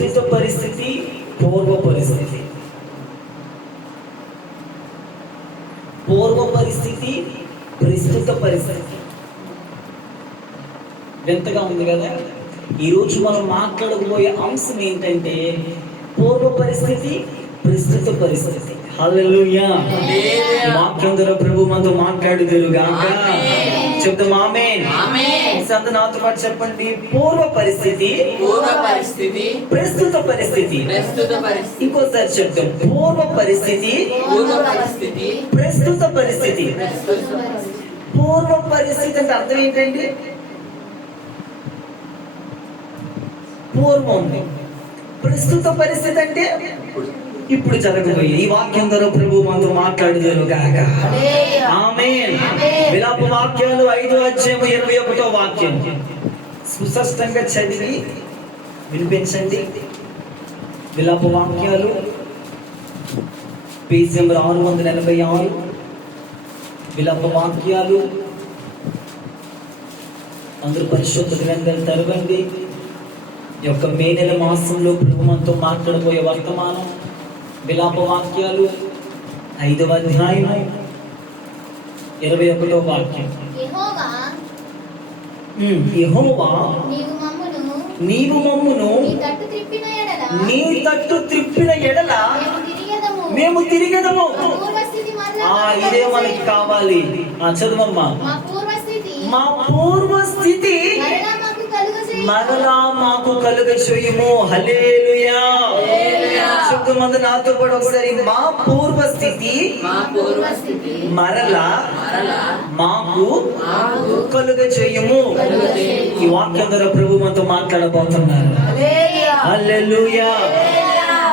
ప్రస్తుత పరిస్థితి, పూర్వ పరిస్థితి. పూర్వ పరిస్థితి, ప్రస్తుత పరిస్థితి వింతగా ఉంది కదా. ఈరోజు మనం మాట్లాడబోయే అంశం ఏంటంటే పూర్వ పరిస్థితి, ప్రస్తుత పరిస్థితి. హల్లెలూయా. వాక్యం ద్వారా ప్రభు మనతో మాట్లాడుదురుగాక. చెప్తాం ఆమేన్. నాతో పాటు చెప్పండి. పూర్వ పరిస్థితి, ప్రస్తుత పరిస్థితి. ఇంకోసారి చెప్తాం. పూర్వ పరిస్థితి, ప్రస్తుత పరిస్థితి. పూర్వ పరిస్థితి అంటే అర్థం ఏంటండి? పూర్వం. ప్రస్తుత పరిస్థితి అంటే ఇప్పుడు జరగబోయే. ఈ వాక్యం ద్వారా ప్రభు మనతో మాట్లాడుదురు గాక. ఆమేన్. విలాప వాక్యాలు 5వ అధ్యాయం 21వ వాక్యం సుస్పష్టంగా చదివి వినిపించండి. విలాప వాక్యాలు పేజ్ నెంబర్ 646. విలాప వాక్యాలు. అందరూ పరిశుద్ధ గ్రంథాలు తెరవండి. ఈ యొక్క మే నెల మాసంలో ప్రభు మనతో మాట్లాడబోయే వర్తమానం విలాప వాక్యాలు 5వ అధ్యాయం 21వ వాక్యం. యెహోవా నీవు మమ్మును నీ తట్టు త్రిప్పిన ఎడల మేము తిరిగెదము. ఇదే మనకి కావాలి. చదువమ్మా. మా పూర్వ స్థితి మరలా మాకు కలుగచేయుము. హల్లెలూయా. చెప్తుమంది నాతో కూడా ఒకసారి. మా పూర్వ స్థితి మరలా మాకు కలుగచేయుము. ఈ వాక్యం ద్వారా ప్రభు మనతో మాట్లాడబోతున్నారు. హల్లెలూయా.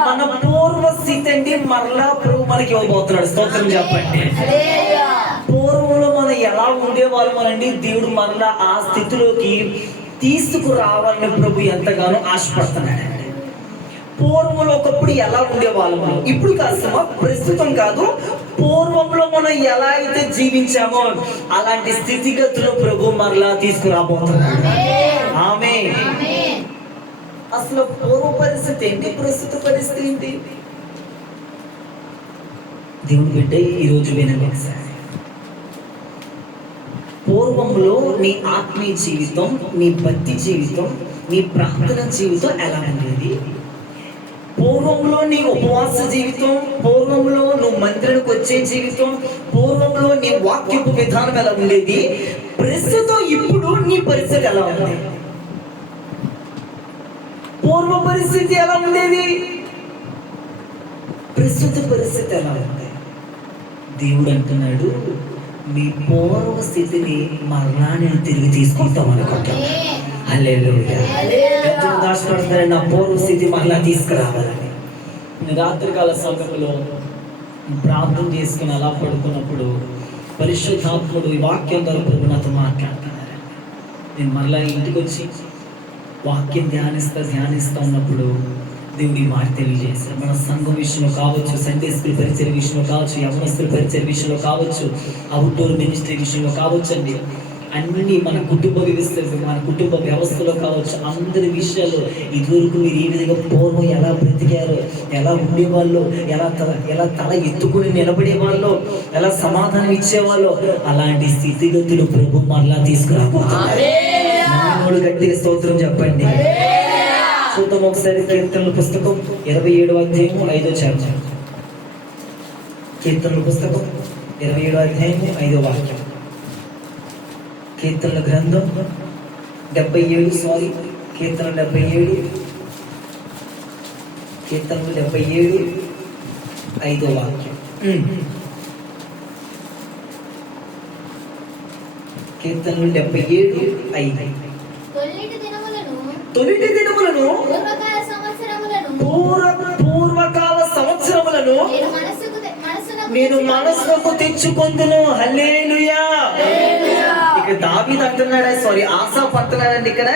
మన పూర్వ స్థితి అండి మరలా ప్రభు మనకి ఇవ్వబోతున్నాడు. స్తోత్రం చెప్పండి. పూర్వంలో మనం ఎలా ఉండేవాళ్ళం అనండి, దేవుడు మరలా ఆ స్థితిలోకి తీసుకురావాలని ప్రభు ఎంతగానో ఆశపడుతున్నాడండి. పూర్వంలో ఒకప్పుడు ఎలా ఉండేవాళ్ళము, ఇప్పుడు కాస్త ప్రస్తుతం కాదు, పూర్వంలో మనం ఎలా అయితే జీవించామో అలాంటి స్థితిగతులు ప్రభు మరలా తీసుకురాబోతున్నాడు. ఆమేన్. అసలు పూర్వ పరిస్థితి ఏంటి, ప్రస్తుత పరిస్థితి ఏంటి? దేవుని బిడ్డ ఈరోజు వినండి ఒకసారి. పూర్వంలో నీ ఆత్మీయ జీవితం, నీ భక్తి జీవితం, నీ ప్రార్థన జీవితం ఎలా ఉండేది? పూర్వంలో నీ ఉపవాస జీవితం, పూర్వంలో నువ్వు మందిరానికి వచ్చే జీవితం, పూర్వంలో నీ వాక్యపు విధానం ఎలా ఉండేది? ప్రస్తుతం ఇప్పుడు నీ పరిస్థితి ఎలా ఉంది? పూర్వ పరిస్థితి ఎలా ఉండేది? ప్రస్తుత పరిస్థితి ఎలా ఉంది? దేవుడు అంటున్నాడు, మీ పూర్వ స్థితిని మరలా నేను తిరిగి తీసుకుంటాం అనుకుంటాను. హల్లెలూయా. ఎంతో ఆశపడుతున్నాడు నా పూర్వ స్థితి మరలా తీసుకురావాలని. రాత్రికాల సమయంలో ప్రార్థన చేసుకుని అలా పడుకున్నప్పుడు పరిశుద్ధాత్ముడు ఈ వాక్యం ద్వారా ప్రభు నాతో మాట్లాడుతున్నారు. నేను మరలా ఇంటికి వచ్చి వాక్యం ధ్యానిస్తా ఉన్నప్పుడు దేవుడి మాట తెలియజేశారు. మన సంఘం విషయంలో కావచ్చు, సండే స్కూల్ పరిచయ విషయంలో కావచ్చు, యవనస్తుల పరిచయ విషయంలో కావచ్చు, అవుట్డోర్ మినిస్ట్రీ విషయంలో కావచ్చు అండి, అన్ని మన కుటుంబ వ్యవస్థలో కావచ్చు, అందరి విషయాల్లో ఇదివరకు మీరు ఈ విధంగా పూర్వం ఎలా బ్రతికారో, ఎలా ఉండేవాళ్ళు, ఎలా తల ఎత్తుకుని నిలబడేవాళ్ళు, ఎలా సమాధానం ఇచ్చేవాళ్ళు, అలాంటి స్థితిగతులు ప్రభు మరలా తీసుకురాబోతున్నారు. గట్టిగా స్తోత్రం చెప్పండి. చూద్దాం ఒకసారి. కీర్తనల పుస్తకం 27వ అధ్యాయం 5వ చాప్టర్. కీర్తనల పుస్తకం 27వ అధ్యాయం 5వ వాక్యం. కీర్తనల గ్రంథం 77 కీర్తన 77 5వ వాక్యం. కీర్తనలు 77:5. తొలిటి దినములను పూర్వకాల సంవత్సరములను నేను మనసుకు తెచ్చుకొందును. హల్లెలూయా. ఇక్కడ దావీదు అంటున్నాడా, ఆసాఫ్ అంటున్నాడండి ఇక్కడ.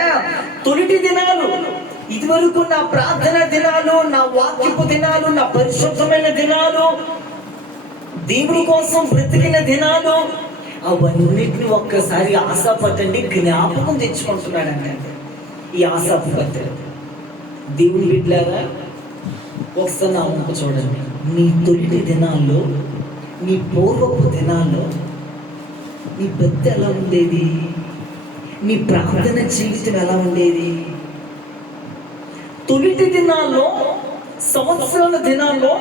తొలిటి దినాలు, ఇదివరకు నా ప్రార్థన దినాలు, నా వాక్యపు దినాలు, నా పరిశుద్ధమైన దినాలు, దేవుడి కోసం బ్రతికిన దినాలు, అవన్నిటిని ఒక్కసారి ఆశాపట్టండి జ్ఞాపకం తెచ్చుకుంటున్నాడంటే ఈ ఆశాపత్రుడు దేవుని బిడ్డలారా, ఒకసారి నా వంక చూడండి. నీ తొలి దినాల్లో, నీ పూర్వపు దినాల్లో నీ భక్తి ఎలా ఉండేది? నీ ప్రార్థన జీవితం ఎలా ఉండేది? తొలిటి దినాల్లో, సంవత్సరాల దినాల్లో,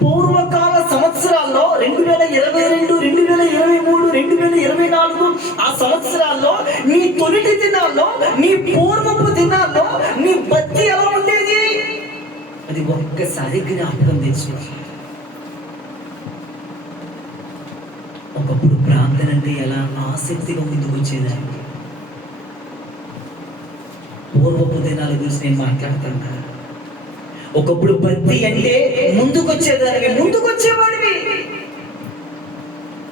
పూర్వకాల సంవత్సరాల్లో 2022, 2023, 2024 ఆ సంవత్సరాల్లో నీ తొలిటి దినాల్లో, నీ పూర్వపు దినాల్లో నీ భక్తి ఎలా ఉండేది? అది ఒక్కసారి జ్ఞాపకం తెచ్చు. ఒకప్పుడు ప్రార్థన అంటే ఎలా ఆసక్తిగా ముందుకు వచ్చేదానికి. పూర్వపు దినాల గురించి నేను మాట్లాడుతున్నా. ఒకప్పుడు భక్తి అంటే ముందుకు వచ్చేవాడివి.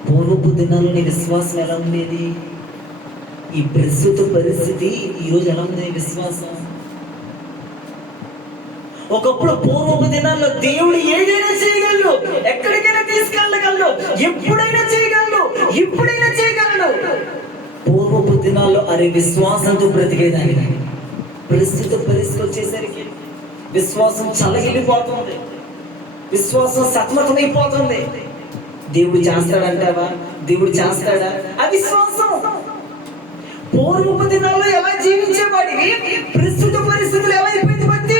పూర్వపు దినాల్లో నీ విశ్వాసం ఎలా ఉండేది? ఈ ప్రస్తుత పరిస్థితి ఈరోజు ఎలా ఉంది నీ విశ్వాసం? ఒకప్పుడు పూర్వపు దినాల్లో దేవుడు ఏదైనా చేయగలడు, ఎక్కడికైనా తీసుకెళ్ళగలడు, ఎప్పుడైనా చేయగలడు, ఇప్పుడైనా చేయగలడు. పూర్వపు దినాల్లో అరే విశ్వాసంతో బ్రతికేదాన్ని. ప్రస్తుత పరిస్థితి వచ్చేసరికి విశ్వాసం చల్లగిలిపోతుంది, విశ్వాసం సతమతమైపోతుంది. దేవుడు చేస్తాడంటావా? దేవుడు చేస్తాడా? అవిశ్వాసం. పూర్వపు దినాల్లో ఎలా జీవించేవాడివి, ప్రస్తుత పరిస్థితులు ఎలా అయిపోయింది భక్తి?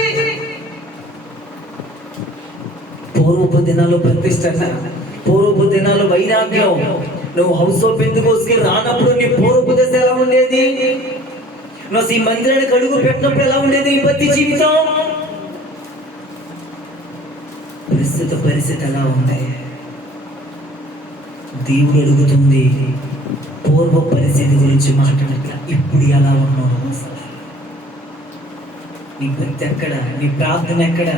పూర్వపు దినాల్లో ప్రతిష్టత, పూర్వపు దినాల్లో వైరాగ్యం. నువ్వు హౌస్ ఆఫ్ పెంతెకోస్తుకి రానప్పుడు నీ పూర్వపు దశ ఎలా ఉండేది? నువ్వు ఈ మందిరానికి అడుగు పెట్టినప్పుడు ఎలా ఉండేది ఈ భక్తి జీవితం? ప్రస్తుత పరిస్థితి ఎలా ఉంది? దేవుడు అడుగుతుంది పూర్వ పరిస్థితి గురించి మాట్లాడట్లా, ఇప్పుడు ఎలా ఉన్నావు? నీ భక్తి ఎక్కడ? నీ ప్రార్థన ఎక్కడ?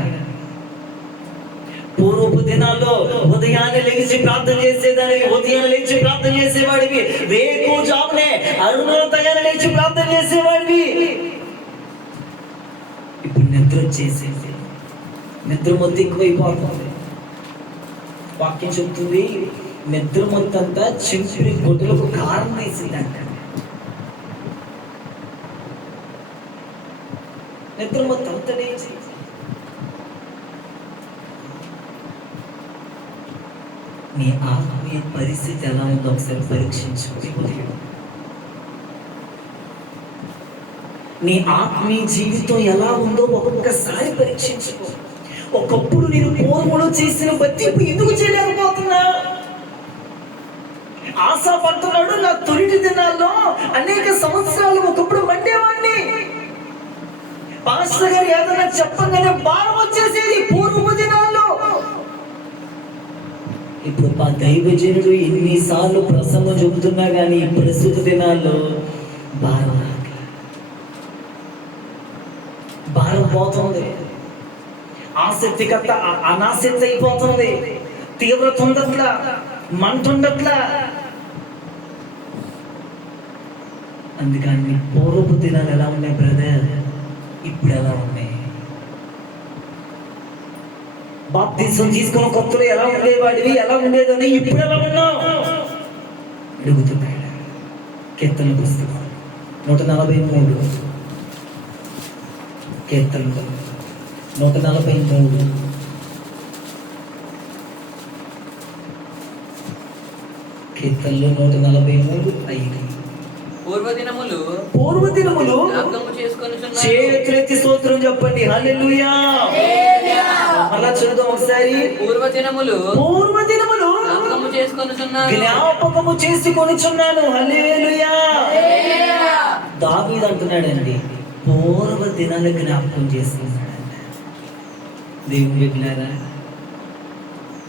పూర్వపు దినాల్లో ఉదయాన్నే లేచి ప్రార్థన చేసేదానివి, ఉదయాన్నే లేచి ప్రార్థన చేసేవాడివి, వేకువజామునే అరుణోదయాన్నే లేచి ప్రార్థన చేసేవాడివి. ఇప్పుడు నిద్ర వచ్చేసేది, నిద్ర మొత్తం ఎక్కువైపోతుంది. వాక్యం చెప్తుంది నిద్ర మొత్తంతా చింపిరి గొడ్డలకు కారణం వేసిందంట. నిద్ర మొత్తం అంతా లేచి నీ ఆత్మీయ పరిస్థితి ఎలా ఉందో ఒకసారి పరీక్షించుకోవాలి. నీ ఆత్మీయ జీవితం ఎలా ఉందో ఒక్కొక్కసారి పరీక్షించుకో. ఒకప్పుడు నేను పూర్వంలో చేసిన భక్తి ఇప్పుడు ఎందుకు చేయలేకపోతున్నా? ఆశపడుతున్నాడు. నా తొలిటి దినాల్లో అనేక సంవత్సరాలు ఒకప్పుడు మండేవాడిని. పాస్టర్ గారు ఏదైనా చెప్పగానే భారం వచ్చేసేది పూర్వపు దినాల్లో. ఇప్పుడు మా దైవజనుడు ఎన్నిసార్లు ప్రసంగం చెబుతున్నా కానీ ప్రస్తుత దినాల్లో భారం పోతుంది. ఆసక్తికత అనాసక్తి అయిపోతుంది. తీవ్రత ఉండట్లా, మంట ఉండట్లా. అందుకని పూర్వపు దినాలు ఎలా ఉన్నాయి బ్రదర్, ఇప్పుడు ఎలా ఉన్నాయి? బాప్తిసం తీసుకున్న కొత్తలో ఎలా ఉండేవాడివి, ఎలా ఉండేదని ఇప్పుడు ఎలా ఉన్నావు అడుగుతున్నాడు. కీర్తన పుస్తకం 143, కీర్తన 143, కీర్తనలు 143:5. పూర్వదినములు చేతులెత్తి స్తోత్రం చెప్పండి. హల్లెలూయా. అలా చూద్దాం ఒకసారి. పూర్వదినములు జ్ఞాపకము చేసుకొనుచున్నాను. హల్లెలూయా. దావీదు అంటున్నాడండి, పూర్వ దినాలు జ్ఞాపకం చేసుకున్నాడంట. దేవుని బిడ్డలారా,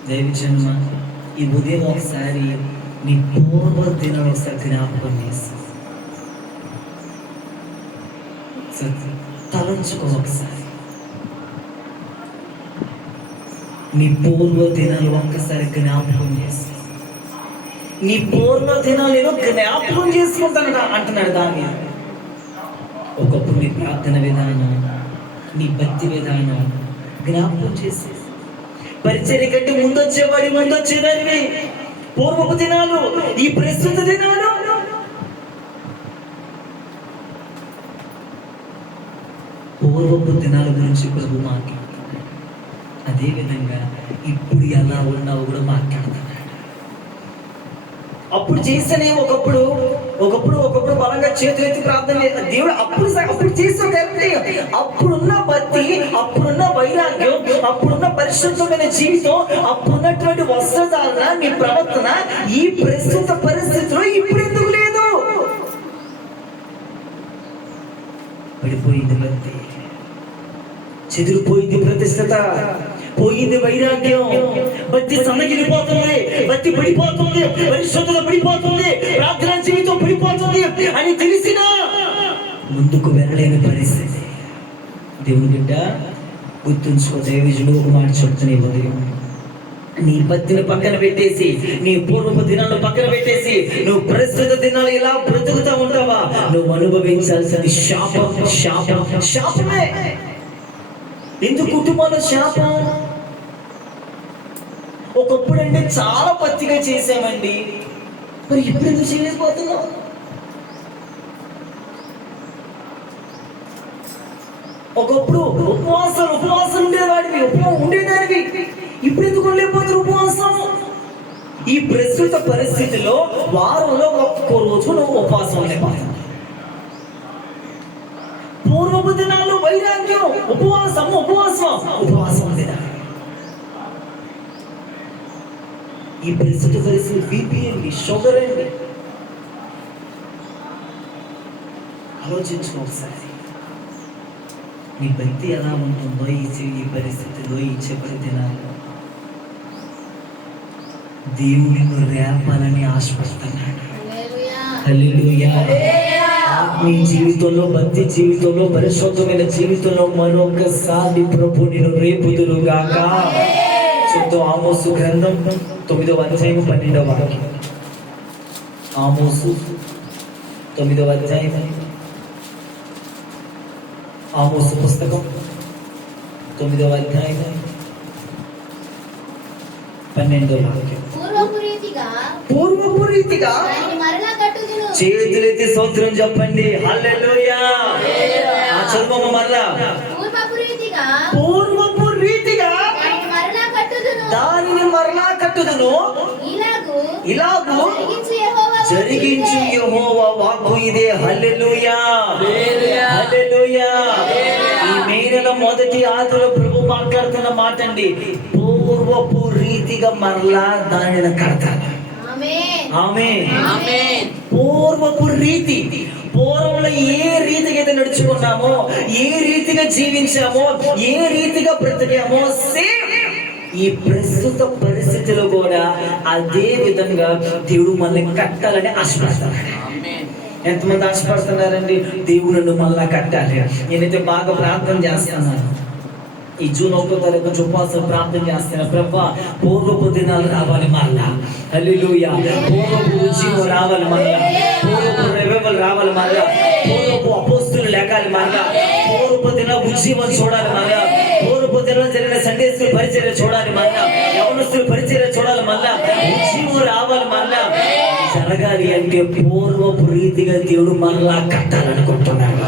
దైవజన్మ ఈ ఉదయం ఒకసారి నీ పూర్వ దినాలు ఒకసారి జ్ఞాపకం చేసి తలంచుకో. ఒకసారి నీ పూర్వ దినాలు ఒక్కసారి జ్ఞాపకం చేసి, నీ పూర్వ దినాలు ఏదో జ్ఞాపకం చేసుకుంటానట అంటున్నాడు దావీదు. ఒకప్పుడు నీ ప్రార్థన విధానం, నీ భక్తి విధానం జ్ఞాపకం చేసి, పరిచర్య కంటే ముందొచ్చేదానివి. పూర్వపు దినాలు, ఈ ప్రస్తుత దినాలు. పూర్వపు పూర్వపు దినాల గురించి ప్రభు మాట్లాడుతున్నాడు. అదేవిధంగా ఇప్పుడు ఎలా ఉన్నావు కూడా మాట్లాడుతున్నాడు. అప్పుడు చేస్తేనే ఒకప్పుడు బలంగా చేతులు ఎత్తి ప్రార్థన చేస్తాడు దేవుడు. అప్పుడు చేసేది అప్పుడున్న భక్తి, అప్పుడున్న వైరాగ్యం, అప్పుడున్న పరిశుద్ధమైన జీవితం, అప్పుడున్నటువంటి వస్త్రధారణ, నీ ప్రవర్తన ఈ ప్రస్తుత పరిస్థితిలో ఇప్పుడు ఎందుకు లేదు? పడిపోయింది భక్తి, చెదిరిపోయింది ప్రతిష్టత, పోయింది వైరాగ్యం, భక్తి సన్నగిలిపోతుంది, భక్తి పడిపోతుంది, పరిశుద్ధత పడిపోతుంది, ప్రార్థన జీవితం పడిపోతుంది అని తెలిసినా ముందుకు వెళ్ళలేని పరిస్థితి. దేవుని బిడ్డ గుర్తుంచుకో, దైవజనుడు ఒక మాట చెప్తున్నా ఉదయం, నీ భక్తిని పక్కన పెట్టేసి, నీ పూర్వపు దినాలను పక్కన పెట్టేసి నువ్వు ప్రస్తుత దినాలు ఇలా బ్రతుకుతా ఉంటావా? నువ్వు అనుభవించాల్సిన శాపమే. ఎందుకు కుటుంబంలో శాపం? ఒకప్పుడు అంటే చాలా పత్తిగా చేసామండి, మరి ఇప్పుడు ఎందుకు చేయలేకపోతున్నాం? ఒకప్పుడు ఉపవాసం ఉండేవాడివి, ఉండేదానివి, ఇప్పుడు ఎందుకు ఉండలేకపోతున్నారు ఉపవాసం? ఈ ప్రస్తుత పరిస్థితిలో వారంలో ఒక్కో రోజు నువ్వు ఉపవాసం ఉండలేకపోతున్నావు. పూర్వపు దినాల్లో వైరాగ్యం, ఉపవాసం ఉండేదా? ఈ ప్రస్తుత పరిస్థితి బీపీ అండి, షుగర్ అండి. ఆలోచించుకో ఒకసారి, నీ భక్తి ఎలా ఉంటుందో ఈ పరిస్థితిలో, ఈ చివరి దినాల్లో. దేవుడిని రేపాలని ఆశపడుతున్నాడు. హల్లెలూయా. ఆత్మీయ జీవితంలో, భక్తి జీవితంలో, పరిశుద్ధమైన జీవితంలో మరొకసారి ప్రభు నిన్ను రేపుదురుగాక. ఆమోసు గ్రంథం 9వ అధ్యాయం 12వ వాక్యం. ఆమోసు 9వ అధ్యాయం, ఆమోసు పుస్తకం 9వ అధ్యాయం 12వ వాక్యం. పూర్వపు రీతిగా చేతులెత్తి స్తోత్రం చెప్పండి. హల్లెలూయా. చదువు మరలా. పూర్వపు రీతిగా దానిని మరలా కట్టుదును, ఇలాగు జరిగించు యెహోవా వాక్కు ఇదే. హల్లెలూయా, హల్లెలూయా. ఈ మే నెల మొదటి ఆదిలో ప్రభు మాట్లాడుతున్న మాట అండి, పూర్వపు రీతిగా మరలా దానిని కడతాను. ఆమేన్. పూర్వపు రీతి, పూర్వంలో ఏ రీతిగా అయితే నడుచుకున్నామో, ఏ రీతిగా జీవించామో, ఏ రీతిగా బ్రతికామో, సేమ్ ఈ ప్రస్తుత పరిస్థితిలో కూడా అదే విధంగా దేవుడు మనల్ని కట్టాలని ఆశపడుతున్నాడు. ఎంతమంది ఆశపడుతున్నారండి? దేవుడు నన్ను మళ్ళా కట్టాలి. నేనైతే బాగా ప్రార్థన చేస్తున్నాను. ఈ జూన్ 1వ తారీఖు ఉపవాసం ప్రార్థన చేస్తున్నా, ప్రభా పూర్వపు దినాలు రావాలి మళ్ళా. హల్లెలూయా. పూర్వపు ఉద్యమం రావాలి మళ్ళా, పూర్వపు రెవెవల్ రావాలి మళ్ళా, పూర్వపు అపోస్తులు లేకాలి మళ్ళా, పూర్వపు దిన ఉద్యమం చూడాలి మళ్ళా, పూర్వపు దినం జరిగిన సండే స్కూల్ పరిచర్య చూడాలి మళ్ళా, యవనస్తుల పరిచర్య చూడాలి మళ్ళా, ఉద్యమం రావాలి మళ్ళా. జరగాలి అంటే పూర్వపు రీతిగా దేవుడు మళ్ళా కట్టాలనుకుంటున్నాడు.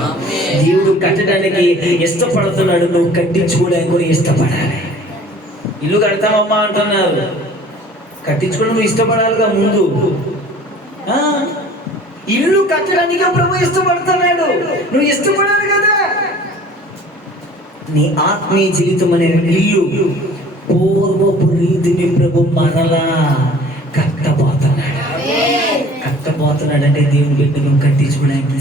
దేవుడు కట్టడానికి ఇష్టపడుతున్నాడు, నువ్వు కట్టించుకోవడానికి కూడా ఇష్టపడాలి. ఇల్లు కడతామమ్మా అంటున్నారు, కట్టించుకోవడం నువ్వు ఇష్టపడాలిగా ముందు. ఇల్లు కట్టడానికి ప్రభు ఇష్టపడుతున్నాడు, నువ్వు ఇష్టపడాలి కదా. నీ ఆత్మీయ జీవితం అనే ఇల్లు పూర్వపు రీతిని ప్రభు మరలా కట్టబోతున్నాడంటే దేవుని బిడ్డ నువ్వు కట్టించుకోవడానికి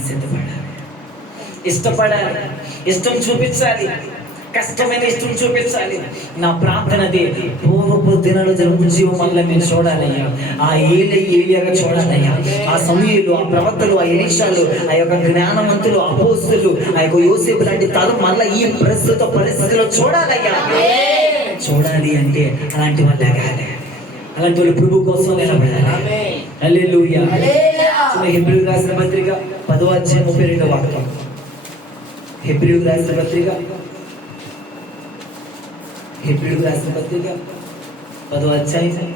ఇష్టపడాలి, ఇష్టం చూపించాలి, కష్టమైన ఇష్టం చూపించాలి. నా ప్రార్థన అదే, పూర్వపు దినాలు జరుగుతున్న జీవం వల్ల మేము చూడాలయ్యా. ఆ ఏలియాగా చూడాలయ్యా. ఆ సమయంలో, ఆ ప్రవక్తలు, ఆ ఎలీషాలు, ఆ యొక్క జ్ఞానవంతులు, అపోస్తులు, ఆ యొక్క యోసేపు లాంటి తరం మళ్ళీ ఈ ప్రస్తుత పరిస్థితిలో చూడాలయ్యా. చూడాలి అంటే అలాంటి వాళ్ళు ఎగాలి, అలాంటి వాళ్ళు ప్రభు కోసం నిలబడాలి. హల్లెలూయా. హెబ్రీయులకు రాసిన పత్రిక 10వ అధ్యాయం 32వ వాక్యం. హెబ్రీయులకు రాసిన పత్రిక 10వ అధ్యాయం.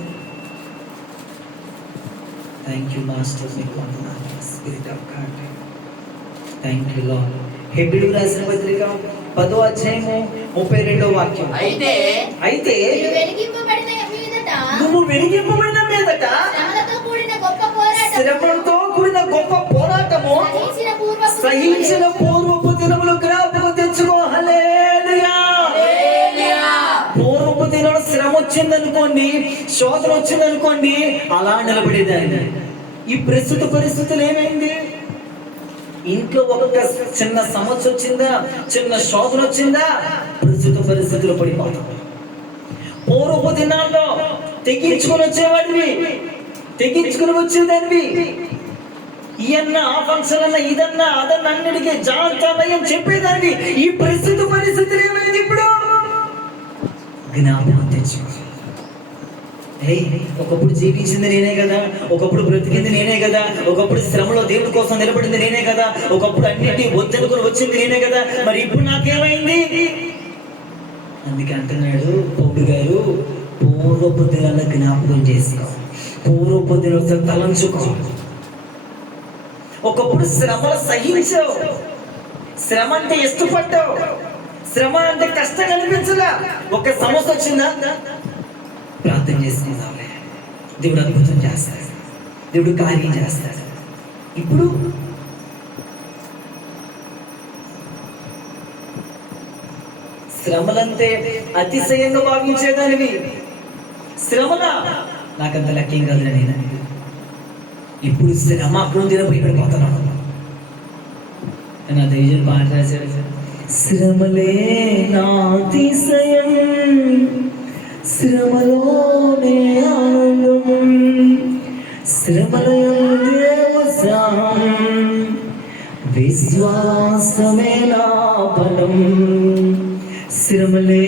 Thank you master, spirit of God. Thank you lord. హెబ్రీయులకు రాసిన పత్రిక 10వ అధ్యాయము 32వ వాక్యం. అయితే మీరు వెలిగింపబడిన మీదట నువ్వు వెలిగింపబడిన మీదట శ్రమలతో కూడిన గొప్ప పోరాటం, శ్రమలతో కూడిన గొప్ప పోరాటము సహించిన పూర్వపు దినములు జ్ఞాపకం తెచ్చుకో. హల్లెలూయా. పూర్వపు దినంలో శ్రమ వచ్చిందనుకోండి, శోధన వచ్చిందనుకోండి, అలా నిలబడేదాన్ని. ఈ ప్రస్తుత పరిస్థితులు ఏమైంది? ఇంట్లో ఒక చిన్న సమస్య వచ్చిందా, చిన్న శోధన వచ్చిందా, ప్రస్తుత పరిస్థితులు పడిపోతాం. పూర్వపు దినాల్లో తెగించుకొని వచ్చేవాడివి, తెగించుకొని వచ్చేదానివి. ఈయన్న ఆ ఫంక్షన్ అన్న, ఇదన్నా అదన్నా, అన్నిటికీ జాగ్రత్త అని చెప్పేదానివి. ఈ ప్రస్తుత పరిస్థితులు ఏమైంది? ఇప్పుడు జ్ఞాపకం తెచ్చుకో. ఒకప్పుడు జీవించింది నేనే కదా, ఒకప్పుడు బ్రతికింది నేనే కదా, ఒకప్పుడు శ్రమలో దేవుడి కోసం నిలబడింది నేనే కదా, ఒకప్పుడు అన్నింటినీ వద్దనుకుని వచ్చింది నేనే కదా, మరి ఇప్పుడు నాకేమైంది? అందుకే అంటున్నాడు పౌలు గారు, పూర్వపు దినాల జ్ఞాపకం చేసుకో, పూర్వపు దినాలు తలంచుకో. ఒకప్పుడు శ్రమలు సహించావు, శ్రమ అంటే ఇష్టపడ్డావు, శ్రమ అంటే కష్టం అనిపించలా. ఒక సమస్య వచ్చిందా, ప్రార్థన చేసుకుందాంలే, దేవుడు అద్భుతం చేస్తాడు, దేవుడు కార్యం చేస్తాడు. ఇప్పుడు శ్రమలంతే అతిశయంగా భావించేదానివి. శ్రమల నాకంత లక్ష్యం కాదు నేను. ఇప్పుడు శ్రమ అక్కడ తినపోయిపోతున్నాను. నా దైవం పాట రాశాడు, శ్రమలే నా అతిశయం, శ్రమలోనే ఆనందం, శ్రమలయందే ఉత్సాహం, విశ్వాసమే నా బలం. శ్రమలే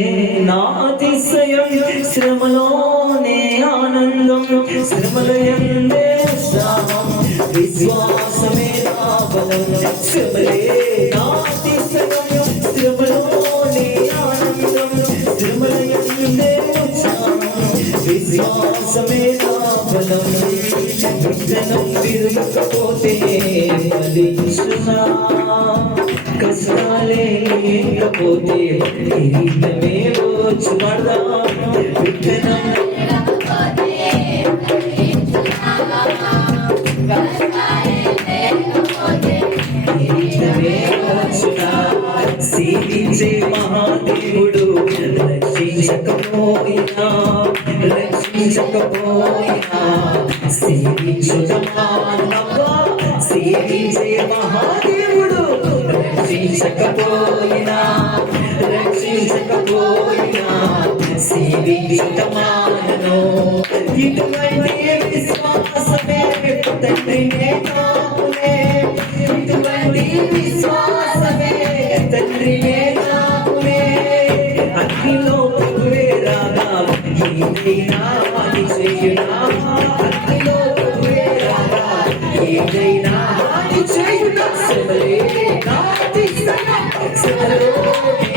నా అతిశయం, శ్రమలోనే ఆనందం, శ్రమలయందే ఉత్సాహం, విశ్వాసమే నా బలం. శ్రమలే నా అతిశయం, శ్రమలోనే ఆనందం, శ్రమలయందే విశ్వాసమే నా బలం. విత్తనం విరగకపోతే ఫలించునా, కష్టాలే లేకపోతే కిరీటమే వచ్చునా. విత్తనం కిరీటమే వచ్చునా. సేవించే మహాదేవుడు రక్షించకపోయినా, రక్షించకపోయినా సేవించుటమానవ్వా. సేవించే మహాదేవుడు రక్షించకపోయినా, రక్షించకపోయినా సేవించుటమానను. ఇటువంటి విశ్వాసమే తండ్రినే నాకునే, ఇటువంటి విశ్వాసమే తండ్రినే నాకునే. అగ్నిలో ప్రభువే రాగా ఏదైనా హాని చేయునా, అగ్నిలో ప్రభువే రాగా ఏదైనా హాని చేయునా. శ్రమలే నా అతిశయం, శ్రమలోనే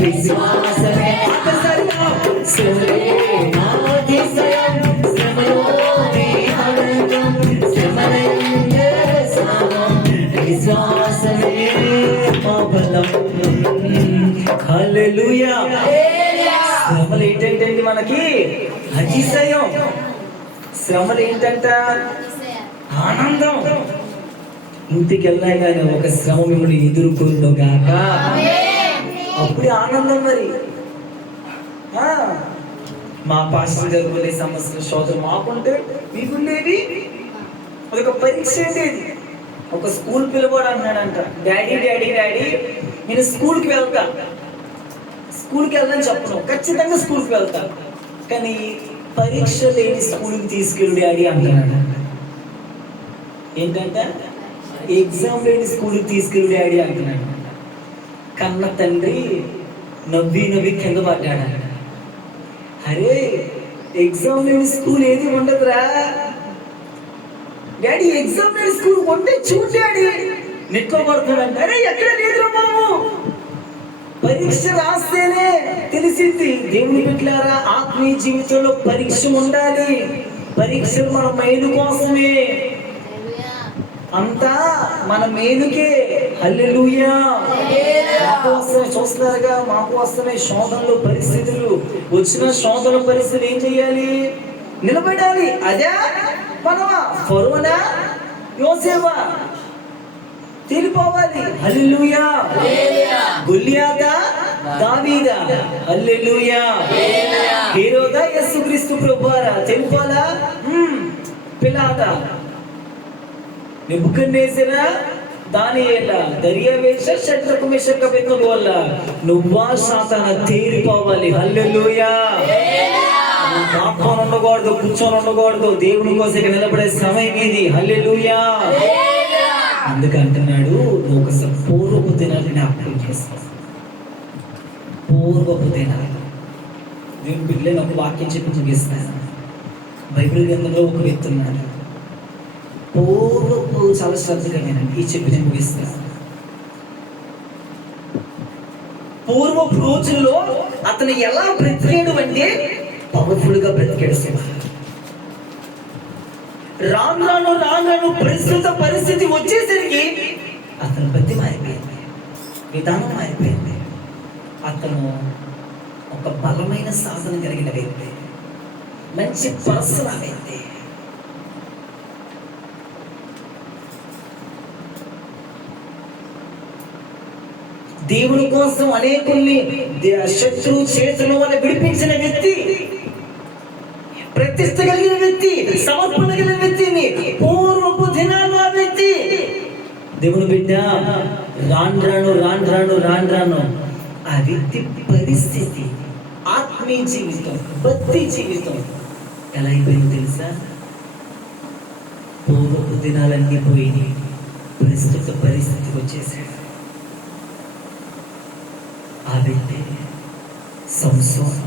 విశ్వాసమే ఆనందం, శ్రమలే నా అతిశయం, శ్రమలోనే ఆనందం, శ్రమలయందే ఉత్సాహం, విశ్వాసమే మా బలం. హల్లెలూయా. శ్రమలు ఏంటంటే మనకి అతిశయం, శ్రమలు ఏంటంట ఆనందం. ఇంటికి వెళ్ళగానే ఒక శ్రమ మిమ్మల్ని ఎదుర్కొందుగాక, అప్పుడే ఆనందం. మరి మా పాస్టర్ గారు కొన్ని సమస్యలు శోధన మాకుంటే మీకుండేది అదొక పరీక్ష. ఏంటి, ఒక స్కూల్ పిల్లవాడు అన్నాడంట, డాడీ డాడీ డాడీ నేను స్కూల్కి వెళ్తా, స్కూల్కి వెళ్తాను చెప్పను, ఖచ్చితంగా స్కూల్కి వెళ్తా, కానీ పరీక్ష లేని స్కూల్కి తీసుకెళ్ళు డాడీ అంటున్నాడు. ఏంటంటే ఎగ్జామ్ లేని స్కూల్కి తీసుకెళ్ళు డాడీ అంటున్నాడు. కన్న తండ్రి నవ్వి నవ్వి కింద పడ్డాడు. అరే ఎగ్జామ్ లేని స్కూల్ ఏది ఉండదురా డాడీ, ఎగ్జామ్ లేని స్కూల్ ఉంటే చూడు డాడీ. నెట్లో పడుతున్నాడు. అరే ఎక్కడ లేదురా బాబు, పరీక్ష రాస్తేనే తెలిసింది. దేవుని బిడ్డలారా, ఆత్మీయ జీవితంలో పరీక్ష ఉండాలి. పరీక్షలు మన మైలు కోసమే. అంతా మన మేలుకే. హల్లెలూయా. మాకు వస్తున్నాయి, చూస్తున్నారుగా, మాకు వస్తున్నాయి శోధనలు, పరిస్థితులు. వచ్చిన శోధన పరిస్థితులు ఏం చెయ్యాలి? నిలబడాలి. అదే మనమా? ఫరోనా, యోసేఫా? తెలిపోవాలి. హల్లెలూయా. గొల్లియాతా, దావీదా? హల్లెలూయా. హేరోదా, యేసుక్రీస్తు ప్రభువారా? తెలిపోవాలా? పిలాతా, నెబుకద్నెజరా, దానియేలా, దర్యావేష, షద్రకు, మెషక్, అబేద్నెగో వల్ల నువ్వా సాతానా తేలిపోవాలి. హల్లెలూయా. పాపం ఉండకూడదు, కూర్చొని ఉండకూడదు. దేవుని కోసం నిలబడే సమయం ఇది. హల్లెలూయా. అందుకంటున్నాడు, నువ్వు ఒకసారి పూర్వపు దినాన్ని జ్ఞాపకం చేసుకో. పూర్వపు దినాలు. దేవుని బిడ్డలను ఒక వాక్యం చెప్పి ముగిస్తాను. బైబిల్ గ్రంథంలో ఒక వ్యక్తి ఉన్నాడు. పూర్వపు, చాలా శ్రద్ధగా వినండి, ఈ చెప్పి నేను ముగిస్తాను. పూర్వపు రోజుల్లో అతను ఎలా బ్రతికాడు అంటే పవర్ఫుల్ గా బ్రతికాడు. రాను ప్రస్తుత పరిస్థితి వచ్చేసరికి అతను బతి మారిపోయింది, విధానం మారిపోయింది. అతను ఒక బలమైన సాధన కలిగిన వ్యక్తి, మంచి పర్సన్ ఆ వ్యక్తి. దేవుని కోసం అనేకుల్ని శత్రువు చేతుల వల్ల విడిపించిన వ్యక్తి, ప్రతిష్ట కలిగిన వ్యక్తి, సమర్పణ కలిగిన వ్యక్తిని. పూర్వపు దినాల్లో ఆ వ్యక్తి. దేవుని బిడ్డ, రాను ఆ వ్యక్తి పరిస్థితి, ఆత్మీయ జీవితం, భక్తి జీవితం ఎలా అయిపోయింది తెలుసా? పూర్వపు దినాలన్నీ పోయి ప్రస్తుత పరిస్థితికి వచ్చేసాడు. ఆ వ్యక్తి సంసోను.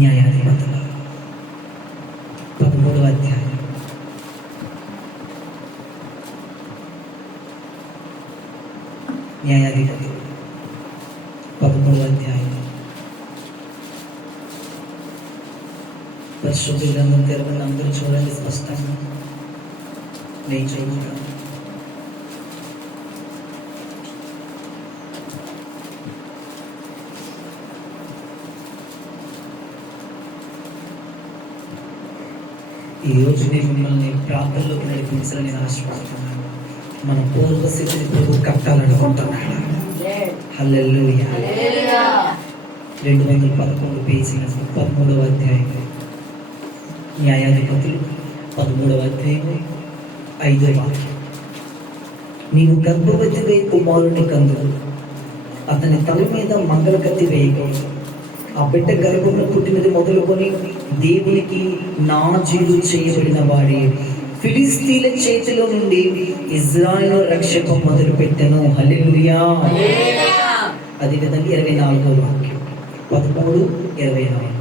న్యాయాధిపతులు 13వ అధ్యాయం. న్యాయాధిపతులు 13వ అధ్యాయం. పరిశుద్ధ గ్రంథం తెరవని అందరూ చూడండి స్పష్టంగా. నేను చదువుతాను. ఈ రోజు నేను మిమ్మల్ని ప్రార్థనలోకి నడిపించాలని నేను ఆశపడుతున్నాను. మన పూర్వస్థితిని ప్రభు కట్టాలనుకుంటున్నాడు. హల్లెలూయా. 211 పేజీల 13వ అధ్యాయం. న్యాయాధిపతులు 13వ అధ్యాయం 5వ వాక్యం. నీవు గర్భవతి కుమారుని కందుకు, అతని తల మీద మంగళ కత్తి వేయకూడదు. ఆ బిడ్డ గర్భంలో పుట్టినది మొదలుకొని దేవునికి నాజీలు చేయబడిన వాడి ఫిలిస్తీన్ల చేతిలో నుండి ఇజ్రాయేలు రక్షకం మొదలు పెట్టెను. హల్లెలూయా. అదేవిధంగా 24వ వాక్యం 13:24.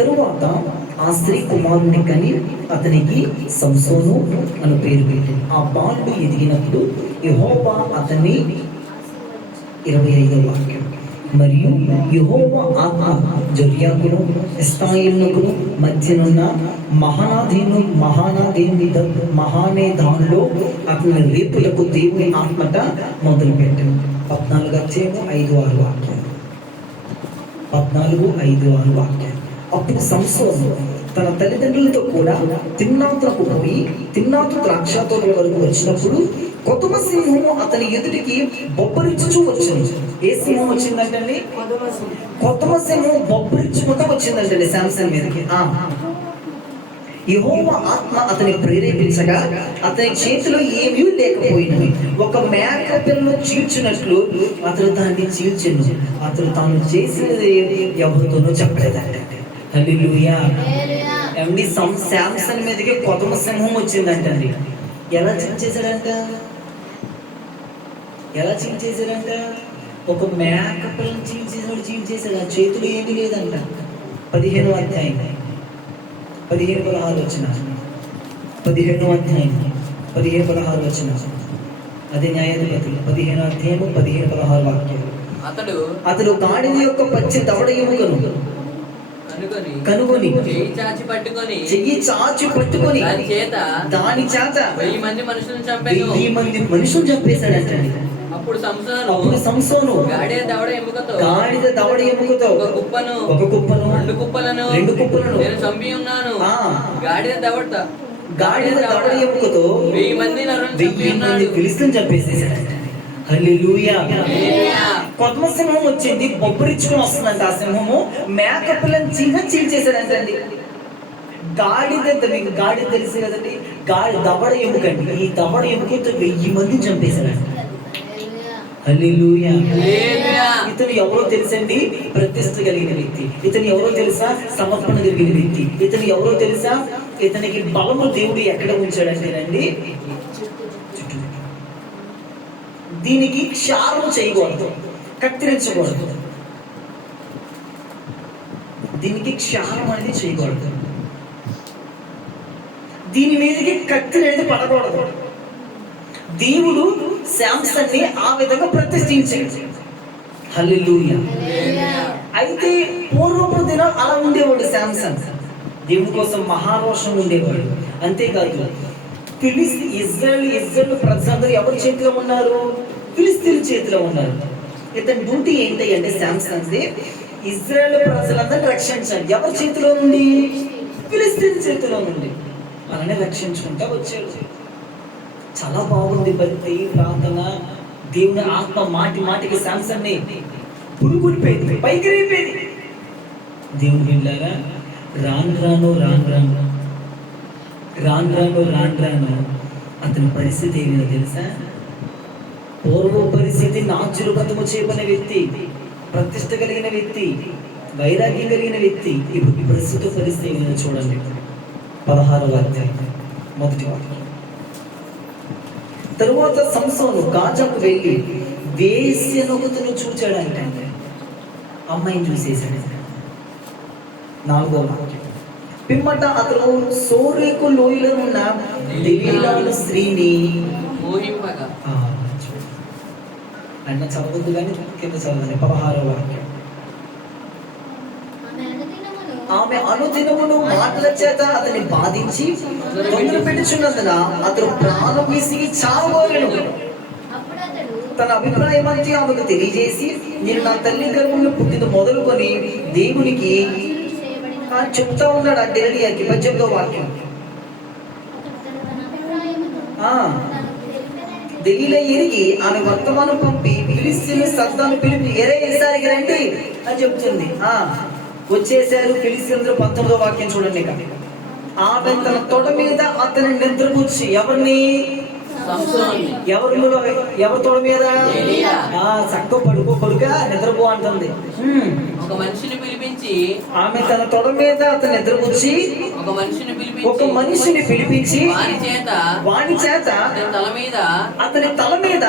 తరువాత ఆ స్త్రీ కుమారుని కని అతనికి సంసోను అని పేరు పెట్టింది. ఆ బాలుడు ఎదిగినప్పుడు యెహోవా అతన్ని 25వ వాక్యం. మరియు యెహోవా ఆత్మ జొర్యాకును ఎస్తాయిలునకును మధ్యనున్న మహానేదానులో అతని రేపులకు దేవుని ఆత్మట మొదలు పెట్టాను. 14:5-6 వాక్యాలు. 14:5-6 వాక్యాలు. అప్పుడు సంసోను తన తల్లిదండ్రులతో కూడా తిమ్నాతుకు పోయి తిమ్నాతు ద్రాక్ష తోటల వరకు వచ్చినప్పుడు కొత్త సింహము అతని ఎదుటికి బొబ్బరిచ్చుచూ వచ్చింది. ఏ సింహం వచ్చిందంటండి? కొత్త సింహం బొబ్బరిచ్చుకుంటూ వచ్చిందంటండి శాంసన్ మీదకి. యెహోవా ఆత్మ అతని ప్రేరేపించగా అతని చేతిలో ఏమీ లేకపోయినది. ఒక మేక పిల్లను చీల్చినట్లు అతను దాన్ని చీల్చెను. అతను తాను చేసినది ఎవరితోనూ చెప్పలేదంట. హల్లెలూయా. ఏమండి, శాంసన్ మీదకి కొత్త సింహం వచ్చిందంటండి. ఎలా చీల్చేశాడంట? ఒక మేక పిల్లని చీల్చేశాడు. ఆ చేతులు ఏమీ లేదంట. 15వ అధ్యాయం 15-16 వచ్చిన 15వ అధ్యాయం 15-16 వచ్చిన అదే న్యాయాధిపతులు 15వ అధ్యాయం 15-16 వాక్యాలు. అతడు గాడిద యొక్క పచ్చి దవడ ఎముకను కనుగొని చెయ్యి చాచి పట్టుకొని చెయ్యి చాచి పట్టుకొని దాని చేత 1000 మంది మనుషులను చంపెను. 1000 మంది మనుషులు చంపేశాడంటండి. అప్పుడు అప్పుడు సంసోను గాడిద దవడ ఎముకతో ఒక కుప్పను 2 కుప్పలను నేను చంపి ఉన్నాను. గాడిద దవడ ఎముకతో 1000 మంది నరులను చంపి 1000 మంది ఉన్నాడు. ఫిలిస్తీయులను చంపేసేశాడంట. హల్లెలూయా. కొత్త సింహం వచ్చింది, బొబ్బరిచ్చుకొని వస్తుందంట. ఆ సింహము మేకపిల్లని చీల్చేశాడంటండి. మీకు గాడిద తెలుసు కదండి, దవడ ఎముకండి. ఈ దవడ ఎముకతో 1000 మందిని చంపేశాడంట. హల్లెలూయా. ఇతను ఎవరో తెలుసండి? ప్రతిష్ఠ కలిగిన వ్యక్తి. ఇతను ఎవరో తెలుసా? సమర్పణ కలిగిన వ్యక్తి. ఇతను ఎవరో తెలుసా? ఇతనికి బలము దేవుడు ఎక్కడ ఉంచాడంటేనండి, దీనికి క్షారం చేయకూడదు, కత్తిరించకూడదు. దీనికి క్షారం అనేది చేయకూడదు. దీని మీదకి కత్తి అనేది పడకూడదు. దేవుడు శాంసన్ని ఆ విధంగా ప్రతిష్ఠించాడు. హల్లెలూయా. అయితే పూర్వపు దినం అలా ఉండేవాడు శాంసన్. దేవుడి కోసం మహారోషం ఉండేవాడు. అంతేకాదు ఇజ్రాయెల్ ప్రజలందరూ ఎవరి చేతిలో ఉన్నారు? ఫిలిస్తీన్ల చేతిలో ఉన్నారు. ఇతని డ్యూటీ ఏంటి అంటే శాంసన్ ఇజ్రాయెల్ ప్రజలందరినీ రక్షించాలి. ఎవరి చేతిలో నుండి? ఫిలిస్తీన్ చేతిలో నుండి. మనల్ని రక్షించుకుంటా వచ్చాడు. చాలా బాగుంది భక్తి, ప్రార్థన. దేవుని ఆత్మ మాటి మాటికి శాంసన్ని పురుగులిపోయింది, పైకి రేపేది. దేవుని బిడ్డలారా, రాను రాను అతని పరిస్థితి ఏమిటో తెలుసా? పూర్వ పరిస్థితి నాచులు బతము చేయబడిన వ్యక్తి, ప్రతిష్ట కలిగిన వ్యక్తి, వైరాగ్యం కలిగిన వ్యక్తి. ఇప్పుడు ప్రస్తుత పరిస్థితి ఏమిటో చూడండి. 16వ అధ్యాయం 1వ వాక్యం. తరువాత సంసోను గాజాకు వెళ్ళి వేశ్యనొకతను చూచాడంటే, అమ్మాయిని చూసేసాడు. 4వ వాక్యం. పిమ్మట అతను సోరేకు లోయలో ఉన్న దెలీలాను స్త్రీని మోహింపగా అన్న చదవద్దు కానీ కింద చదవండి. 16వ వాక్యం. ఆమె అనుదినమును మాటల చేత అతన్ని బాధించి తొందర పెట్టుచున్నందున అతను ప్రాణం విసిగి చావగోరెను. తన అభిప్రాయం అంటే ఆమెకు తెలియజేసి, నేను నా తల్లి గర్భంలో పుట్టిన మొదలుకొని దేవునికి చెప్తా ఉన్నాడు. ఆ డెలియాకి 18వ వాక్యం. దెలీలా ఎరిగి ఆమె వర్తమానం పంపి ఫిలిస్తీయుల సర్దాను పిలిపి ఈసారికి రండి అని చెప్తుంది. వచ్చేసారు ఫిలిస్తీయులందరూ. 19వ వాక్యం చూడండి. ఆమె తన తొడ మీద అతని నిద్రపుచ్చి, ఎవరిని? ఎవరి తోడ మీద? చక్క పడుకో కొడుక, నిద్రపో అంటుంది. ఒక మనిషిని పిలిపించి, ఆమె తన తొడ మీద అతని నిద్రపుచ్చి ఒక మనిషిని పిలిపించి వాని చేత అతని తల మీద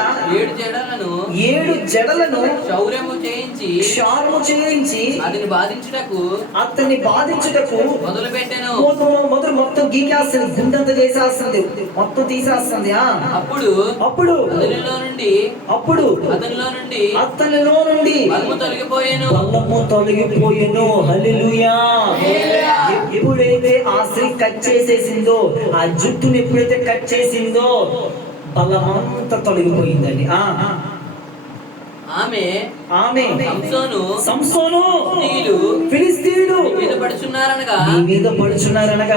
7 జడలను క్షౌరము చేయించి అతన్ని బాధించుటకు మొదలుపెట్టెను. మొత్తం గీకేస్తుంది, గుండంతా చేసేస్తుంది, మొత్తం తీసేస్తుంది. అప్పుడు అతనిలో నుండి బలము తొలగిపోయెను. హల్లెలూయా. ఎప్పుడైతే ఆ స్త్రీ కట్ చేసేసిందో, ఆ జుట్టుని ఎప్పుడైతే కట్ చేసిందో, బలమంతా తొలగిపోయిందండి. ఆమె సంసోను ఫిలిస్తీయులు మీద పడుచున్నారనగా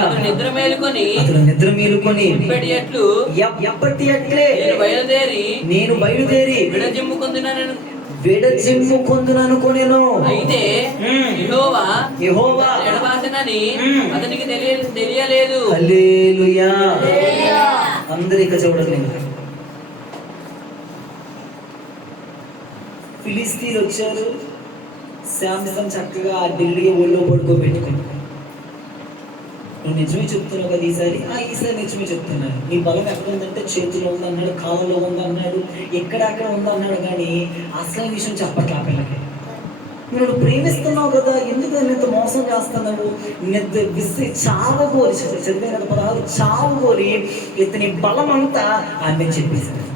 అతను నిద్ర మేలుకొని ఎప్పటి అట్లే నేను బయలుదేరి విడజిమ్ముకొందుననుకొనెను. అయితే యెహోవా ఎడబాసెనని అతనికి తెలియలేదు. హల్లెలూయా. అందరికీ చూడండి. ఫిలిస్తీన్లు వచ్చారు. శాంసన్ చక్కగా ఆ ఢిల్లీ ఒళ్ళో పడుకోబెట్టుకున్నాడు. నువ్వు నిజమే చెప్తున్నావు కదా ఈసారి నిజమే చెప్తున్నాను. నీ బలం ఎక్కడ ఉందంటే చేతిలో ఉందన్నాడు, కాళ్ళలో ఉందన్నాడు, ఎక్కడెక్కడ ఉందన్నాడు. కానీ అసలు విషయం చెప్పట్లే ఆ పిల్లకి. నువ్వు ప్రేమిస్తున్నావు కదా, ఎందుకు ఇంత మోసం చేస్తున్నావు? చావగోరి చదివిన 16 చావగోరి ఇతని బలం అంతా ఆమె చెప్పేశాడు.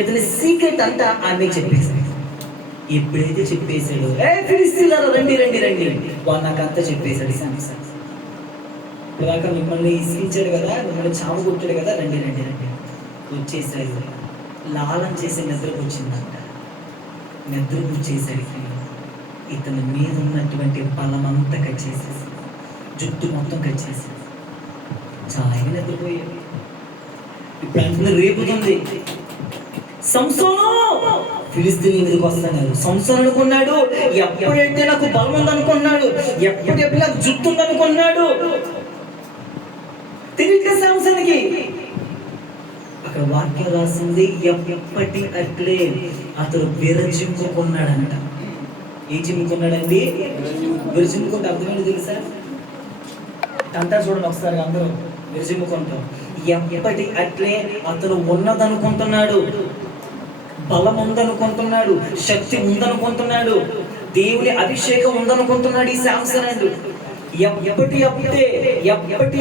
ఇతని సీక్రెట్ అంతా ఆమె చెప్పేశాడు. ఎప్పుడైతే చెప్పేశాడు, ఏ ఫిలిస్తీయులారా రండి రండి రండి, వాడు నాకంతా చెప్పేశాడు. శాంసన్ ఇలాగ మిమ్మల్ని ఇసిరించాడు కదా, మిమ్మల్ని చావు కొట్టాడు కదా, రండి రండి రండి వచ్చేసాడు. లాలం చేసే నిద్రకు వచ్చిందంట. నిద్రకు వచ్చేసరికి ఇతని మీద ఉన్నటువంటి బలమంతా కట్ చేసేసి, జుట్టు మొత్తం కట్ చేసేసి చాలా నిద్రపోయాడు. ఇప్పుడు అంటున్న రేపుతుంది, సంసోను ఫిలిస్తీన్ల మీదకి వస్తున్నాడు. సంసోను అనుకున్నాడు, ఎప్పుడైతే నాకు బలం ఉందనుకున్నాడు, ఎప్పుడెప్పుడు నాకు జుట్టు ఉందనుకున్నాడు, తిరిగి సంసోనుకి అక్కడ వాక్యం రాసింది, ఎప్పటి అట్లే అతడు విరజిమ్ముకున్నాడంట. ఏం చిమ్ముకున్నాడండి? విరజిమ్ముకుంటే అర్థమేంటి తెలుసా? అంటారు చూడండి ఒకసారి అందరూ, విరజిమ్ముకుంటాం. ఎప్పటి అట్లే అతను ఉన్నదనుకుంటున్నాడు, బలం ఉందనుకుంటున్నాడు, శక్తి ఉందనుకుంటున్నాడు, దేవుని అభిషేకం ఉందనుకుంటున్నాడు ఈ శాంసన్ అండు. ఎప్పటి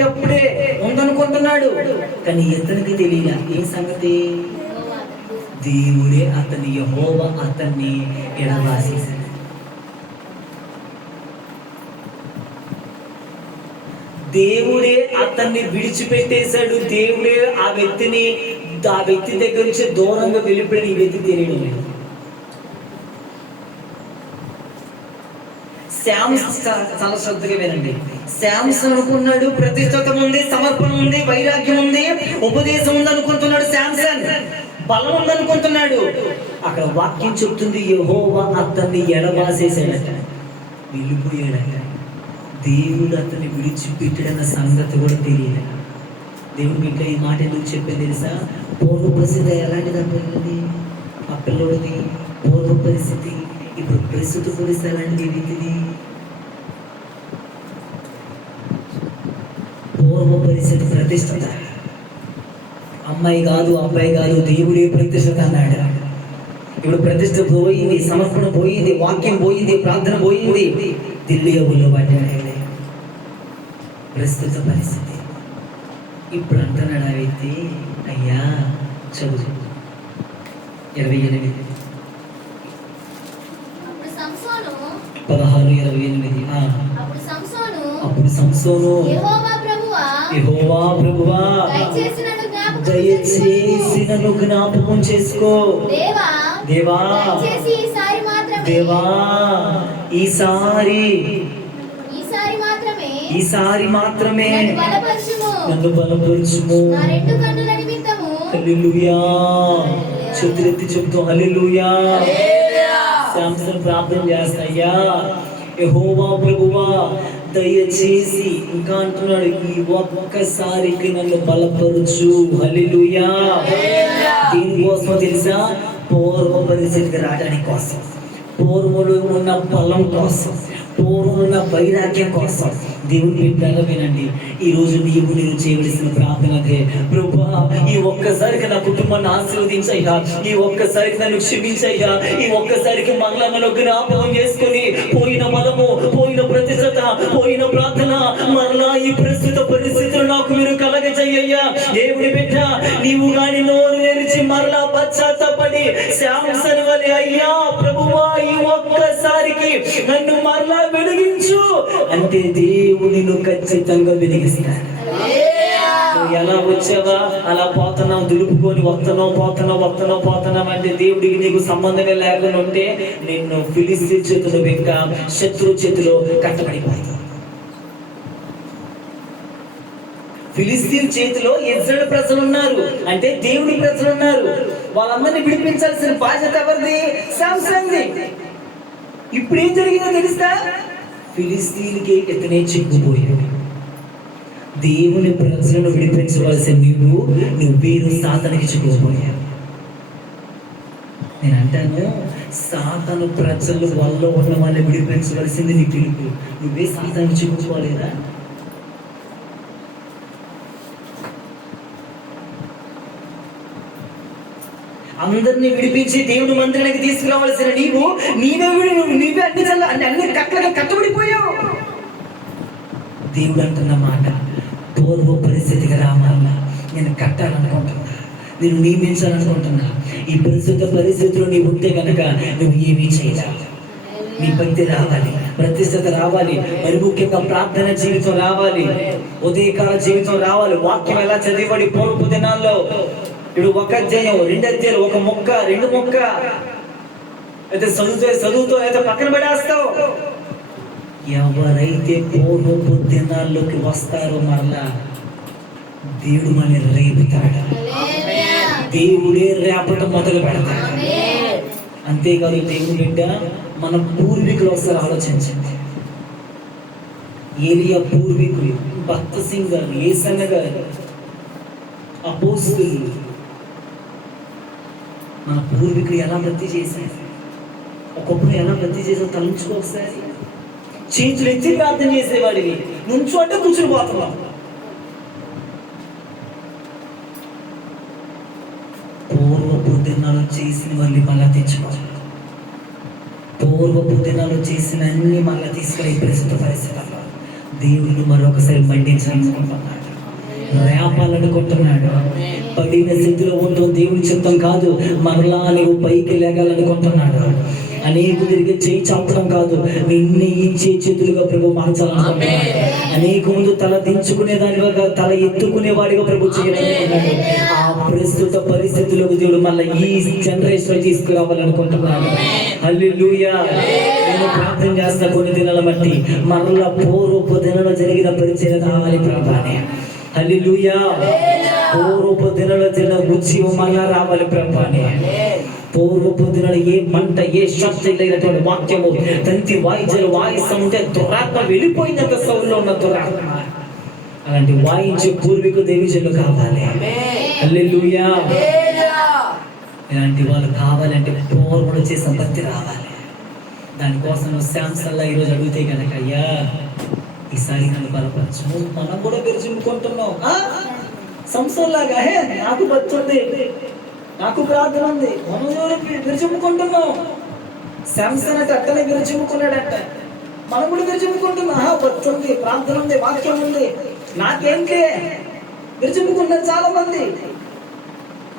అప్పుడే ఉందనుకుంటున్నాడు. కానీ ఇతనికి తెలియదు ఏం సంగతి, దేవుడే అతని యెహోవా అతన్ని ఎడబాసేశాడు. దేవుడే అతన్ని విడిచిపెట్టేశాడు. దేవుడే ఆ వ్యక్తి దగ్గర నుంచి దూరంగా వెళ్ళిపోయిన ఈ వ్యక్తి తెలియడం లేదు. చాలా శ్రద్ధగా వినండి. శాంసన్ అనుకున్నాడు ప్రతిష్టత ఉంది, సమర్పణ ఉంది, వైరాగ్యం ఉంది, ఉపదేశం ఉంది అనుకుంటున్నాడు. శాంసన్ బలం ఉందనుకుంటున్నాడు. అక్కడ వాక్యం చెప్తుంది, యెహోవా అతన్ని ఎడబాసేశాడట, వెళ్ళిపోయాడట. దేవుడు అతన్ని విడిచిపెట్టాడన్న సంగతి కూడా తెలియదు. దేవుడు మీకు ఈ మాట ఎందుకు చెప్పేది తెలుసా? పూర్వ పరిస్థితి ఎలాంటిది అర్థమైంది ఆ పిల్లోడిది? పూర్వ పరిస్థితి ఇప్పుడు ప్రస్తుత పరిస్థితి ఎలాంటిది? ఇది పూర్వ పరిస్థితి ప్రతిష్టత. అమ్మాయి కాదు, అబ్బాయి కాదు, దేవుడే ప్రతిష్టత అన్నాడు. ఇప్పుడు ప్రతిష్ట పోయింది, సమర్పణ పోయింది, వాక్యం పోయింది, ప్రార్థన పోయింది, దిల్లి ఊళ్ళో పడ్డాడు. ప్రస్తుత పరిస్థితి. ఇప్పుడు అంటున్నాడు ఆ వ్యక్తి, అయ్యా చదువు 28 16:28. అప్పుడు సంసోను యెహోవా ప్రభువా దయచేసి నన్ను జ్ఞాపకం చేసుకో దేవా, ఈసారి మాత్రమే నన్ను బలపరచుము. హల్లెలూయా. చేతులెత్తి చెప్తాం హల్లెలూయా. శాంసన్ ప్రార్థన చేస్తాయ్యా, యెహోవా ప్రభువా దయచేసి, ఇంకా అంటున్నాడు, ఈ ఒక్కసారికి నన్ను బలపరచు. హల్లెలూయా. దీనికోసం తెలుసా? పూర్వ పరిస్థితికి రావడానికి కోసం, పూర్వలో ఉన్న బలం కోసం, పూర్వం ఉన్న వైరాగ్యం కోసం. దేవుని బిడ్డగా వినండి, ఈ రోజు నీవు నేను చేయవలసిన ప్రార్థన అదే, ప్రభువా ఈ ఒక్కసారికి నా కుటుంబాన్ని ఆశీర్వదించయ్యా, ఈ ఒక్కసారికి నన్ను క్షమించయ్యా, ఈ ఒక్కసారికి మళ్ళా నన్ను జ్ఞాపకం చేసుకుని పోయిన బలము, పోయిన ప్రతిష్టత, పోయిన ప్రార్థన మరలా ఈ ప్రస్తుత పరిస్థితులు నాకు మీరు కలగజేయ్యా. దేవుని బిడ్డ, నీవు గాని నోరు తెరిచి మరలా పశ్చాత్తాపడి శాంసన్ వలె, అయ్యా ప్రభువా ఈ ఒక్కసారికి నన్ను మరలా వెలిగించు అంటే దేవునిను ఖచ్చితంగా వెలిగిస్తాడు. ఎలా వచ్చావా అలా పోతున్నావు, దులుపుకొని పోతున్నావు అంటే దేవుడికి నీకు సంబంధమే లేకుండా ఉంటే నిన్ను ఫిలిస్తీన్ చేతిలో ఇంకా శత్రు చేతిలో కట్టబడిపోతావు. ఫిలిస్తీన్ చేతిలో ఇజ్రాయెల్ ప్రజలు ఉన్నారు, అంటే దేవుడి ప్రజలు ఉన్నారు. వాళ్ళందరినీ విడిపించాల్సిన బాధ్యత ఎవరిది? శాంసన్ది. ఇప్పుడు ఏం జరిగిందో తెలుసా? ఫిలిస్తీన్కి ఇతనే చిక్కుపోయాడు. దేవుని ప్రజలను విడిపించవలసిన నువ్వేరు సాతానికి చిక్కుపోయావు. నేను అంటాను, సాతాను ప్రజలు వల్ల ఉన్న వాళ్ళని విడిపించవలసింది నీ పిలుపు. నువ్వే సాతానికి చిక్కుకోలేదా? అందరినీ విడిపించి దేవుని మందిరానికి తీసుకురావాల్సిన నీవే అన్ని కట్టబడిపోయావు. దేవుడు అంటున్న మాట, పూర్వ పరిస్థితికి రావాలా, నేను కట్టాలనుకుంటున్నా, నేను నియమించాలనుకుంటున్నా. ఈ ప్రస్తుత పరిస్థితిలో నీవు ఉంటే కనుక నువ్వు ఏమీ చేయలేవు. నీ భక్తి రావాలి, ప్రతిష్టత రావాలి, మరి ముఖ్యంగా ప్రార్థన జీవితం రావాలి, ఉదయకాల జీవితం రావాలి. వాక్యం ఎలా చదివాడి పూర్వపు దినాల్లో ఇప్పుడు 1 అధ్యాయం 2 అధ్యాయాలు, 1 ముక్క 2 ముక్క అయితే చదువుతో అయితే పక్కన పడేస్తావు. ఎవరైతే పూర్వపు దినాల్లోకి వస్తారో మరలా దేవుడు మనల్ని రేపుతాడు. దేవుడే రేపటం మొదలు పెడతాడు. అంతేకాదు దేవుడు బిడ్డ, మన పూర్వీకులు ఒకసారి ఆలోచించండి. ఏలియా పూర్వీకులు, భక్త సింగ్ గారు, ఏసన్న గారు, అపోస్తులు, మన పూర్వీకులు ఎలా భక్తి చేశారు, ఒకప్పుడు ఎలా భక్తి చేశారు తలంచుకో ఒకసారి. చేతులు ఎత్తి ప్రార్థన చేసేవాడివి, నుంచు అంటే కూర్చుని పోతున్నాం. పూర్వపు దినాలు చేసిన వాళ్ళు మళ్ళా తెచ్చుకోవాలి. పూర్వపు దినాలు చేసిన అన్ని మళ్ళా తీసుకుని ప్రస్తుత పరిస్థితుల్లో దేవుడు మరొకసారి మండించాలనుకుంటున్నాడు, రేపాలనుకుంటున్నాడు. పడిన స్థితిలో ఉండడం దేవుని చిత్తం కాదు. మరలా నువ్వు పైకి లేగాలనుకుంటున్నాడు. అనేకుడికి చేయి చాపడం కాదు, నిన్ను ఇచ్చే చేతులుగా ప్రభు మార్చాలనుకుంటున్నాడు. అనేక ముందు తల దించుకునేదానిగా తల ఎత్తుకునేవాడిగా ప్రభు చేయాలనుకుంటున్నాడు. ఆ ప్రస్తుత పరిస్థితులకు దేవుడు మళ్ళీ ఈ జనరేషన్ తీసుకురావాలనుకుంటున్నాడు. హల్లెలూయా. నేను ప్రార్థన చేస్తా కొన్ని దినాల బట్టి మరలా పూర్వపు దినాల్లో జరిగిన పరిచయం కావాలి ప్రభానే. హల్లెలూయా. పూర్వపు దినాల్లో జరిగిన ఉద్యమం మళ్ళా రావాలి ప్రభానే. పూర్వపు దినాలు ఏ మంట, ఏ శబ్దం లేనటువంటి వాక్యము, తంతి వాయిద్యాలు వాయిస్తాం ఉంటే దురాత్మ వెళ్ళిపోయినంత సౌల్లో ఉన్న దురాత్మ. అలాంటి వాయించే పూర్వీకు దేవిజనులు కావాలి. హల్లెలూయా. ఇలాంటి వాళ్ళు కావాలంటే పూర్వుడు చేసిన భక్తి రావాలి. దానికోసం నువ్వు శాంసల్లా ఈరోజు అడిగితే కనుక, అయ్యా ఈసారి నన్ను బలపరచు. మనం కూడా విరుచుకుంటున్నాం సంస్థలాగా. నాకు భక్తి ఉంది, నాకు ప్రార్థన ఉంది, మనం విరుచుకుంటున్నాం. శాంసన్ అంటే అక్కనే విరుచుకున్నాడంట, మనం కూడా విరుచుకుంటున్నాం. భక్తి ఉంది, ప్రార్థన ఉంది, వాక్యం ఉంది, నాకేంటే విరుచుకున్నారు చాలా మంది.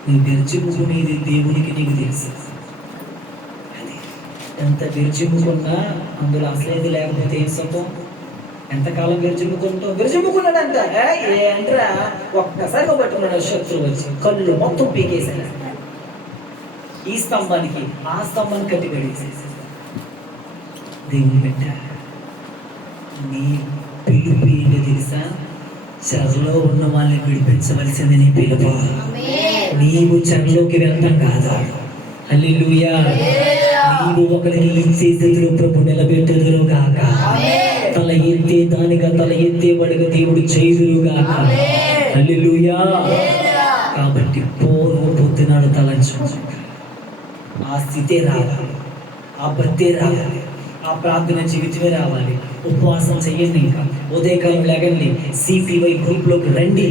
నువ్వు విరుచుకునేది దేవునికి నీకు తెలుసు. ఎంత విరుచుకున్నా అందులో అసలేది లేకపోతే ఏం సొంతం. ఎంతకాలం విరుచుకున్నాడంట. ఏంట్రా ఒక్కసారిగా పట్టుకున్నాడు శత్రువు వచ్చి, కళ్ళు మొత్తం పీకేశాడు. ఈ స్తంభానికి ఆ స్తంభాన్ని కట్టి పడేసేసి. దేవుని బిడ్డ, నీ పిలుపు ఏంటో తెలుసా? చెరలో ఉన్న వాళ్ళని విడిపించవలసింది నీ పిలుపు. నీవు చెరలోకి వెళ్తాం కాదా. హల్లెలూయా. నీవు ఒకరికి ఇచ్చే స్థితిలో ప్రభు నిలబెట్టుదురు గాక. తల ఎత్తే దానిగా తల ఎత్తేవాడిగా దేవుడు చేయుదురు గాక. హల్లెలూయా. కాబట్టి పూర్వపు దినాలు తలంచు. ఆ స్థితే రావాలి, ఆ భక్తే రావాలి, ఆ ప్రార్థన జీవితమే రావాలి. ఉపవాసం చెయ్యండి, ఇంకా ఉదయకాలం లేకండి, సిపివై గ్రూప్లోకి రండి,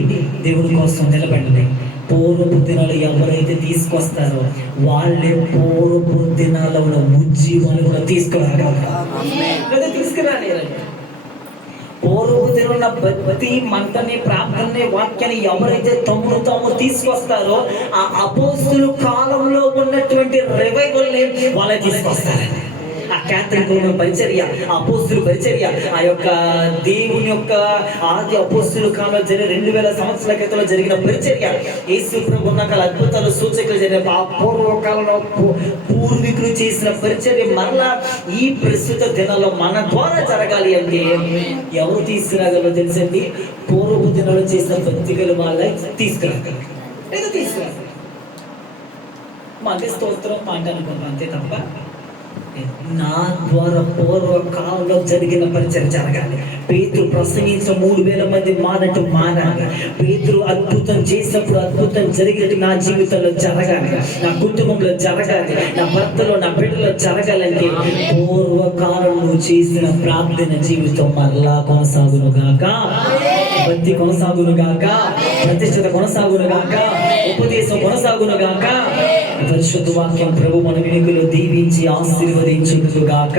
దేవుడి కోసం నిలబడండి. పూర్వపు దినాలు ఎవరైతే తీసుకొస్తారో వాళ్ళే పూర్వపు దినాల్లో ఉన్న ఉజ్జీవాన్ని కూడా తీసుకురాలేరండి. పూర్వపు దినాల భక్తి మంటని, ప్రార్థనని, వాక్యాన్ని ఎవరైతే తాము తీసుకొస్తారో ఆ అపోస్తుల కాలంలో ఉన్నటువంటి రివైవల్ని వాళ్ళే తీసుకొస్తారండి. ఆ క్యాథలిక్ పరిచర్య, ఆ అపోస్తుల పరిచర్య, ఆ యొక్క దేవుని యొక్క ఆది అపోస్తుల కాలంలో జరిగిన 2000 సంవత్సరాల క్రితంలో జరిగిన పరిచర్య, యేసు ప్రభు ఉన్నకాల అద్భుతాలు సూచకులు జరిగిన ఆ పూర్వకాలంలో పూర్వీకులు చేసిన పరిచర్య మరలా ఈ ప్రస్తుత దినాల్లో మన ద్వారా జరగాలి అంటే ఎవరు తీసుకురాగలరో తెలుసండి? పూర్వపు దినాల్లో చేసిన భక్తిగల వాళ్ళ తీసుకురాగలరు. మాకే స్తోత్రం మాట అనుకున్నాం అంతే తప్ప నా ద్వారా పూర్వ కాలంలో జరిగిన పరిచయం జరగాలి. పేతురు ప్రసంగించిన 3000 మంది మానట్టు మారాలి. పేతురు అద్భుతం చేసినప్పుడు అద్భుతం జరిగినట్టు నా జీవితంలో జరగాలి, నా కుటుంబంలో జరగాలి, నా భర్తలో, నా బిడ్డలో జరగాలంటే పూర్వకాలంలో చేసిన ప్రార్థన జీవితం మరలా కొనసాగును గాక, భక్తి కొనసాగును గాక, ప్రతిష్టత కొనసాగును గాక, ఉపదేశం కొనసాగును గాక. పరిశుద్ధ వాక్యం ప్రభు మన వెనుకలో దీవించి ఆశీర్వదించును గాక.